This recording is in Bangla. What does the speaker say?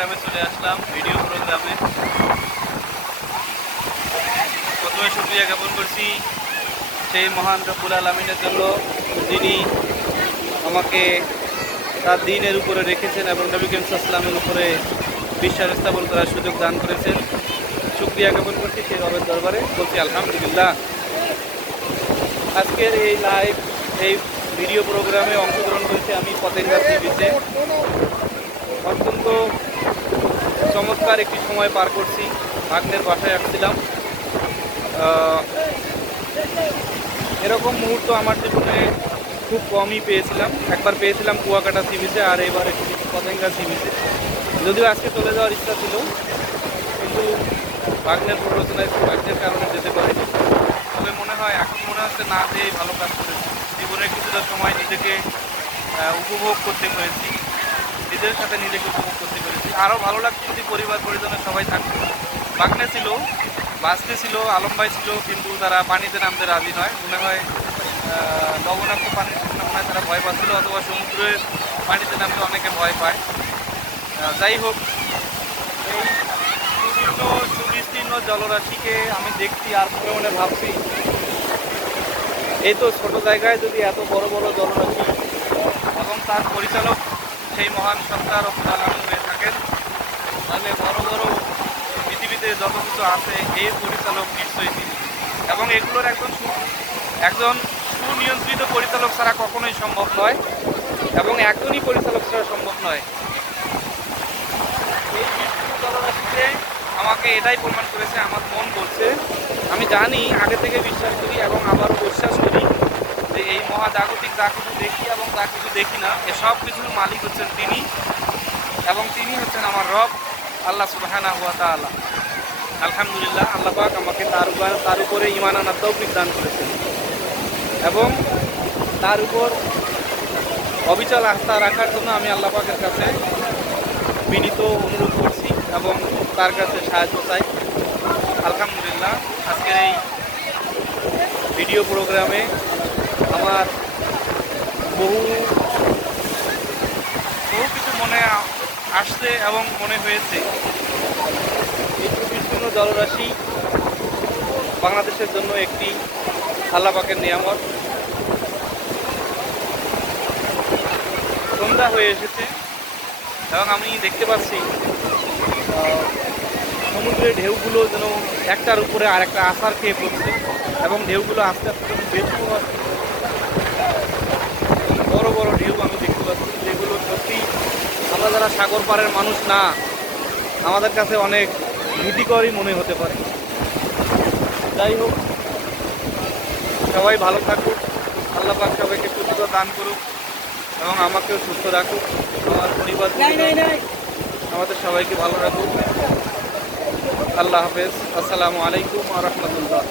প্রোগ্রামে চলে আসলাম, ভিডিও প্রোগ্রামে। প্রথমে শুকরিয়া জ্ঞাপন করছি সেই মহান রব্বুল আলামিনের জন্য, যিনি আমাকে তার দ্বীনের উপরে রেখেছেন এবং নবী করিম সাল্লাল্লাহু আলাইহি ওয়াসাল্লামের উপরে বিশ্বাস স্থাপন করার সুযোগ দান করেছেন। শুকরিয়া জ্ঞাপন করছি সেই রবের দরবারে, বলছি আলহামদুলিল্লাহ। আজকের এই লাইভ, এই ভিডিও প্রোগ্রামে অংশগ্রহণ করেছি আমি পতেঙ্গা সি বিচে। অত্যন্ত চমৎকার একটি সময় পার করছি। ভাগ্নের বাসায় আসছিলাম। এরকম মুহূর্ত আমার জীবনে খুব কমই পেয়েছিলাম। একবার পেয়েছিলাম কুয়াকাটা সি বিচে, আর এবার একটু পতেঙ্গা সি বিচে। যদিও আজকে চলে যাওয়ার ইচ্ছা ছিল, কিন্তু ভাগ্নের প্ররোচনায় ভাগ্নের কারণে যেতে পারিনি। তবে মনে হয়, এখন মনে হচ্ছে না যে ভালো কাজ করেছি। জীবনে কিছুটা সময় নিজেকে উপভোগ করতে পেরেছি, নিজের সাথে নিজেকে উপভোগ করতে পেরেছি। আরও ভালো লাগছে যদি পরিবার পরিজনের সবাই থাকতো। ভাগ্নে ছিল, বাঁচতে ছিল, আলম ভাই ছিল, কিন্তু তারা পানিতে নামতে রাজি নয়। মনে হয় লবণাক্ত পানির মনে হয় তারা ভয় পাচ্ছিল, অথবা সমুদ্রের পানিতে নামতে অনেকে ভয় পায়। যাই হোক, এই সুবিস্তীর্ণ জলরাশিকে আমি দেখছি আর মনে মনে ভাবছি, এই তো ছোট জায়গায় যদি এত বড় বড় জলরাশি এবং তার পরিচালক সেই মহান সত্তা রব্বুল আলামিন হয়ে থাকেন, তাহলে বড় বড় পৃথিবীতে যত কিছু আছে এর পরিচালক নিশ্চয়ই তিনি। এবং এগুলোর একজন সুনিয়ন্ত্রিত পরিচালক ছাড়া কখনোই সম্ভব নয়, এবং একজনই পরিচালক ছাড়া সম্ভব নয়। এই বিষ্ণু জলরাশিতে আমাকে এটাই প্রমাণ করেছে, আমার মন বলছে, আমি জানি, আগে থেকে বিশ্বাস করি এবং আবারও বিশ্বাস করি যে এই মহাজাগতিক যা কিছু দেখি এবং যা কিছু দেখি না, এসব কিছুর মালিক হচ্ছেন তিনি, এবং তিনি হচ্ছেন আমার রব আল্লাহ সুবহানাহু ওয়া তাআলা। আলহামদুলিল্লাহ, আল্লাহ পাক আমাকে তার উপরে ঈমান আনার তৌফিক দান করেছেন, এবং তার উপর অবিচল আস্থা রাখার জন্য আমি আল্লাহ পাকের কাছে বিনীত অনুরোধ করছি এবং তার কাছে সাহায্য চাই। আলহামদুলিল্লাহ, আজকের এই ভিডিও প্রোগ্রামে আমার বহু কিছু মনে আসছে এবং মনে হয়েছে। এই সুবিস্তীর্ণ জলরাশি বাংলাদেশের জন্য একটি আল্লাহ পাকের নিয়ামত। সন্ধ্যা হয়ে এসেছে এবং আমি দেখতে পাচ্ছি সমুদ্রের ঢেউগুলো যেন একটার উপরে আর একটা আছাড় খেয়ে পড়ছে, এবং ঢেউগুলো আস্তে আস্তে বেশি বড় বড় ঢেউ আমি দেখতে পাচ্ছি, যেগুলো সত্যি আমরা যারা সাগর পাড়ের মানুষ না, আমাদের কাছে অনেক ভীতিকরই মনে হতে পারে। যাই হোক, সবাই ভালো থাকুক, আল্লাহ পাক সবাইকে সুস্থতা দান করুক এবং আমাকেও সুস্থ রাখুক, আমার পরিবার আমাদের সবাইকে ভালো রাখুক। আল্লাহ হাফেজ। আসসালামু আলাইকুম ওয়া রাহমাতুল্লাহ।